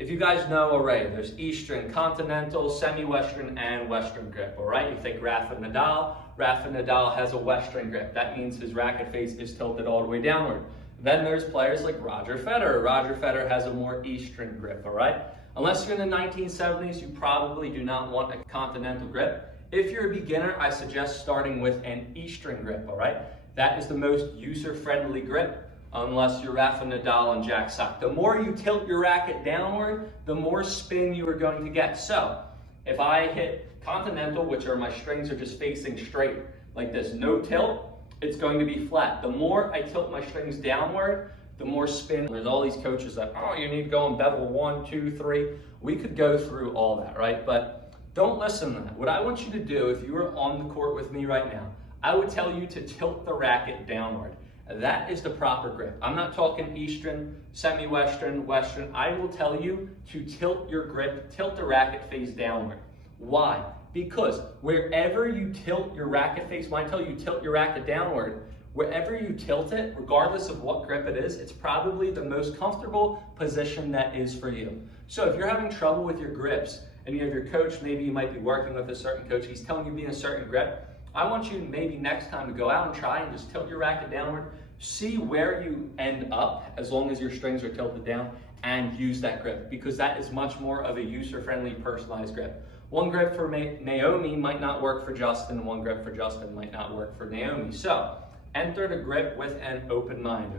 If you guys know already, there's Eastern, Continental, Semi-Western, and Western grip, all right? You think Rafa Nadal has a Western grip. That means his racket face is tilted all the way downward. Then there's players like Roger Federer. Roger Federer has a more Eastern grip, all right? Unless you're in the 1970s, you probably do not want a continental grip. If you're a beginner, I suggest starting with an Eastern grip, all right? That is the most user-friendly grip, unless you're Rafa Nadal and Jack Sock. The more you tilt your racket downward, the more spin you are going to get. So, if I hit continental, which are my strings are just facing straight, like this, no tilt, it's going to be flat. The more I tilt my strings downward, the more spin. There's all these coaches that, oh, you need to go and bevel 1, 2, 3. We could go through all that, right? But don't listen to that. What I want you to do, if you were on the court with me right now, I would tell you to tilt the racket downward. That is the proper grip. I'm not talking Eastern, Semi-Western, Western. I will tell you to tilt your grip, tilt the racket face downward. Why? Because wherever you tilt your racket face, when I tell you tilt your racket downward, wherever you tilt it, regardless of what grip it is, it's probably the most comfortable position that is for you. So if you're having trouble with your grips and you have your coach, maybe you might be working with a certain coach, he's telling you to be in a certain grip, I want you maybe next time to go out and try and just tilt your racket downward, see where you end up as long as your strings are tilted down, and use that grip, because that is much more of a user-friendly, personalized grip. One grip for Naomi might not work for Justin, one grip for Justin might not work for Naomi. So enter the grip with an open mind.